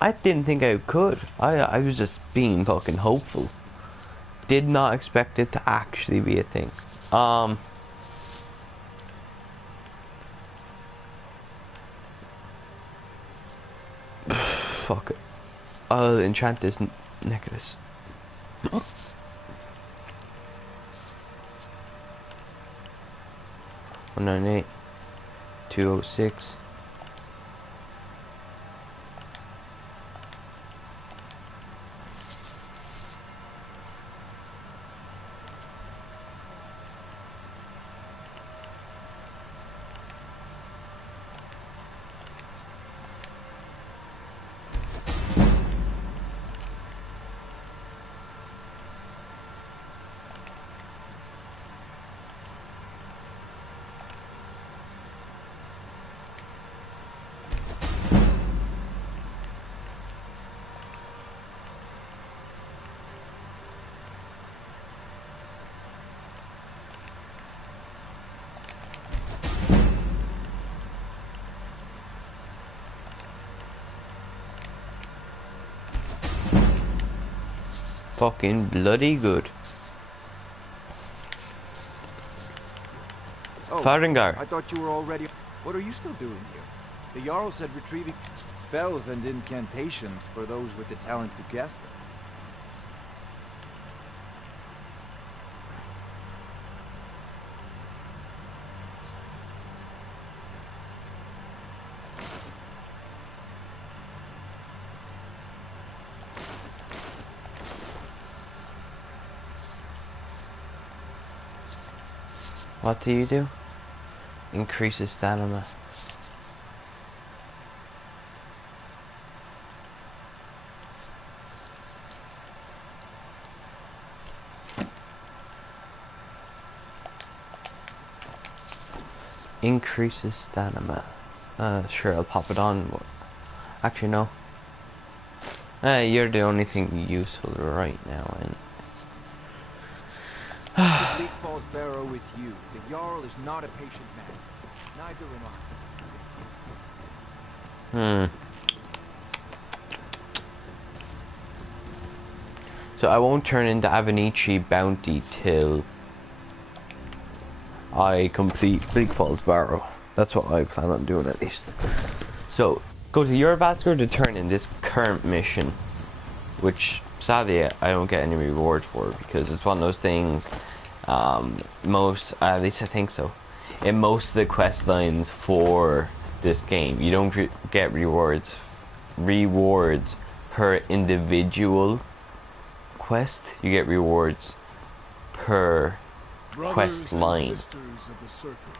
I didn't think I could. I was just being fucking hopeful. Did not expect it to actually be a thing. Fuck it. I'll enchant this necklace. 198, 206. Fucking bloody good. Oh, Faringar. I thought you were already... What are you still doing here? The Jarl said retrieving spells and incantations for those with the talent to cast them. What do you do? Increases stamina. Increases stamina. Sure, I'll pop it on. But actually, no. You're the only thing useful right now, and To Bleak Falls Barrow with you. The Jarl is not a patient man. Neither am I. So I won't turn into Avenici Bounty till I complete Bleak Falls Barrow. That's what I plan on doing at least. So go to Euravaskar to turn in this current mission, which sadly I don't get any reward for because it's one of those things. At least I think so. In most of the quest lines for this game, you don't get rewards per individual quest. You get rewards per quest line. Brothers and sisters of the Circle,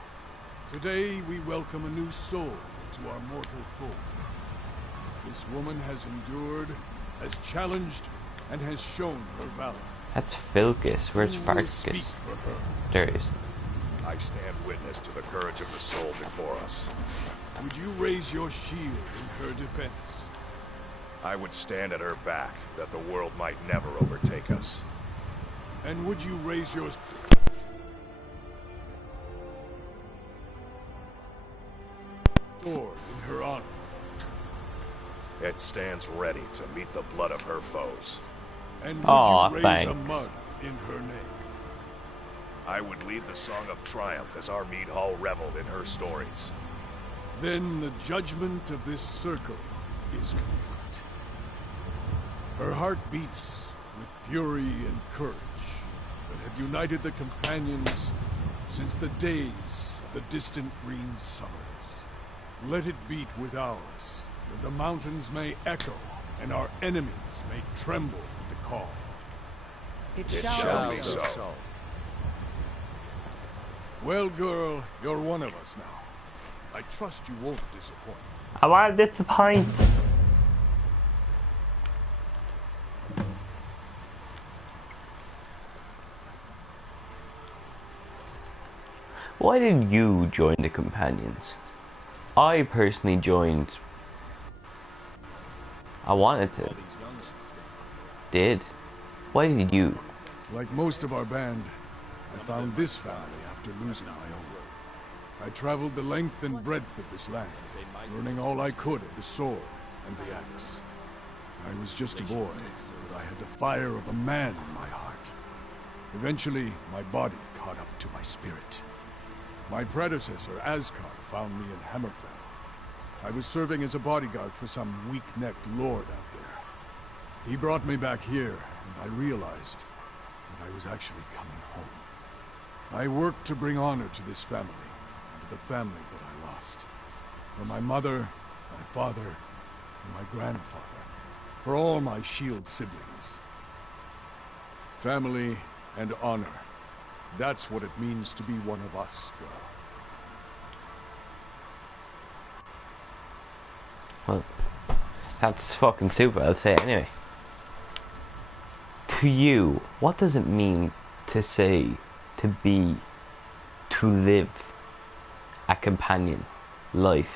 today we welcome a new soul into our mortal fold. This woman has endured, has challenged, and has shown her valor. That's Filcus. Where's Who will Farcus? speak for her? There he is. I stand witness to the courage of the soul before us. Would you raise your shield in her defense? I would stand at her back, that the world might never overtake us. And would you raise your sword in her honor? It stands ready to meet the blood of her foes. And would Aw, you raise thanks. a mug in her name? I would lead the Song of Triumph as our mead hall reveled in her stories. Then the judgment of this circle is complete. Her heart beats with fury and courage. that have united the companions since the days of the distant green summers. Let it beat with ours, that the mountains may echo and our enemies may tremble at the call. It It shall shall be be so. so. Well, girl, you're one of us now. I trust you won't disappoint. I want to disappoint. Why did you join the companions? I personally joined. I wanted to. Did. Why did you? Like most of our band, I found this family after losing my own. I traveled the length and breadth of this land, learning all I could of the sword and the axe. I was just a boy, but I had the fire of a man in my heart. Eventually, my body caught up to my spirit. My predecessor, Askar, found me in Hammerfell. I was serving as a bodyguard for some weak-necked lord out there. He brought me back here, and I realized that I was actually coming home. I worked to bring honor to this family, and to the family that I lost. For my mother, my father, and my grandfather. For all my shield siblings. Family and honor. That's what it means to be one of us, girl. Well, that's fucking super, I'll say anyway. To you, what does it mean to say, to be, to live a companion life,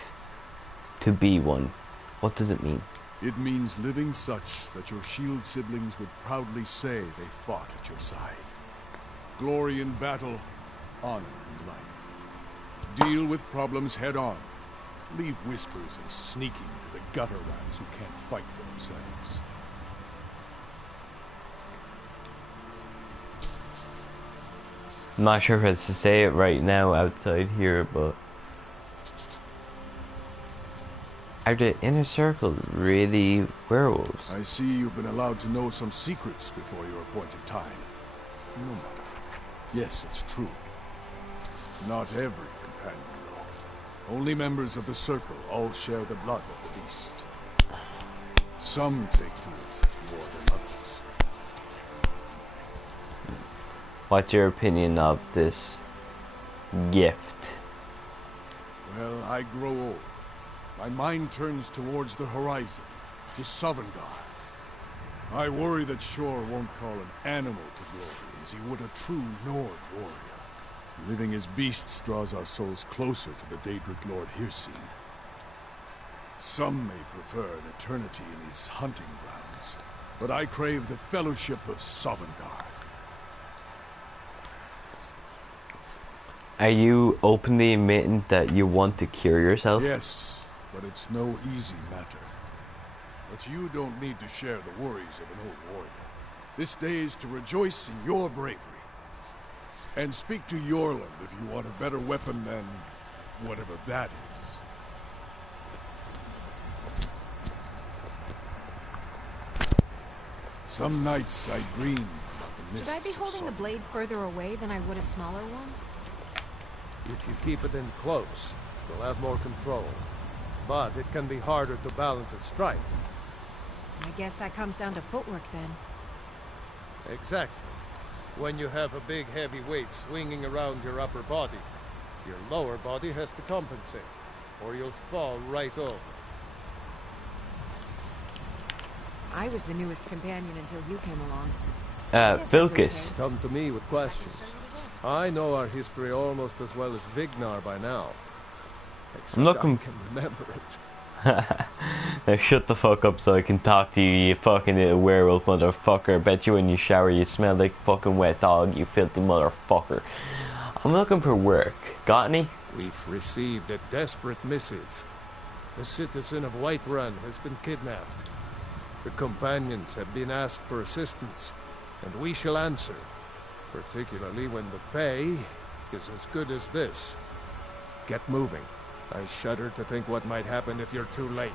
to be one? What does it mean? It means living such that your shield siblings would proudly say they fought at your side. Glory in battle, honor in life. Deal with problems head on. Leave whispers and sneaking to the gutter rats who can't fight for themselves. I'm not sure if it's to say it right now outside here, but are the inner circle really werewolves? I see you've been allowed to know some secrets before your appointed time. No matter. Yes, it's true. Not every companion, though. Only members of the Circle all share the blood of the beast. Some take to it more than others. What's your opinion of this gift? Well, I grow old. My mind turns towards the horizon, to Sovngarde. I worry that Shor won't call an animal to glory as he would a true Nord warrior. Living as beasts draws our souls closer to the Daedric Lord Hircine. Some may prefer an eternity in his hunting grounds, but I crave the fellowship of Sovngarde. Are you openly admitting that you want to cure yourself? Yes, but it's no easy matter. But you don't need to share the worries of an old warrior. This day is to rejoice in your bravery. And speak to Yorland if you want a better weapon than whatever that is. Some nights I dream about the mists. Should I be holding the blade further away than I would a smaller one? If you keep it in close, you'll have more control. But it can be harder to balance a strike. I guess that comes down to footwork then. Exactly. When you have a big heavy weight swinging around your upper body, your lower body has to compensate, or you'll fall right over. I was the newest companion until you came along. Guess that's Vilkis. okay. Come to me with questions. I know our history almost as well as Vignar by now. Except I'm looking. I can remember it. Now shut the fuck up so I can talk to you, you fucking little werewolf motherfucker. Bet you when you shower you smell like fucking wet dog, you filthy motherfucker. I'm looking for work. Got any? We've received a desperate missive. A citizen of Whiterun has been kidnapped. The companions have been asked for assistance, and we shall answer. Particularly when the pay is as good as this. Get moving. I shudder to think what might happen if you're too late.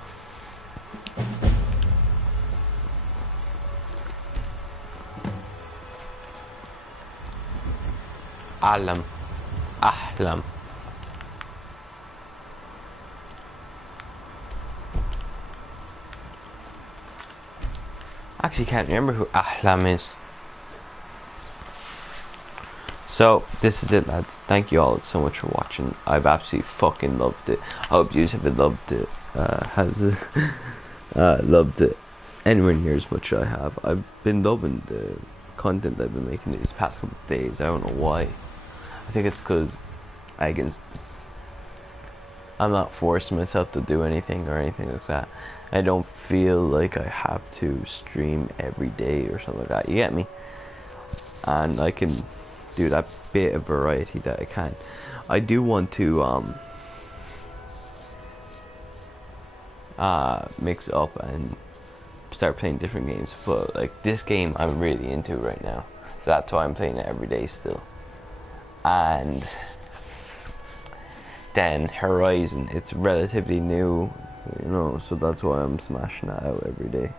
Ahlam. Ahlam. Actually can't remember who Ahlam is. So, this is it, lads. Thank you all so much for watching. I've absolutely fucking loved it. I hope you have loved it. Loved it anywhere near as much as I have. I've been loving the content I've been making these past couple of days. I don't know why. I think it's because I'm not forcing myself to do anything or anything like that. I don't feel like I have to stream every day or something like that. You get me? And I can do that bit of variety that I can. I do want to mix up and start playing different games, but like this game I'm really into right now, so that's why I'm playing it every day still. And then Horizon, it's relatively new, you know, so that's why I'm smashing that out every day.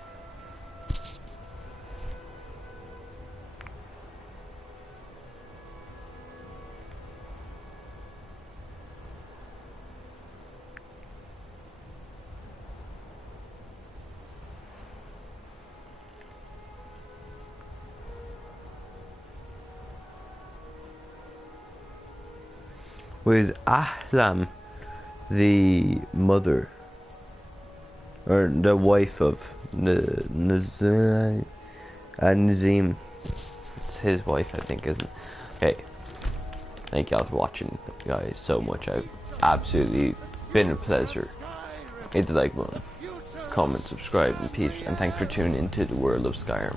Was Ahlam the mother or the wife of Nazim? It's his wife, I think, isn't it? Okay. Thank y'all for watching, guys, so much. I've absolutely been a pleasure. Hit the like button, comment, subscribe, and peace. And thanks for tuning into the world of Skyrim.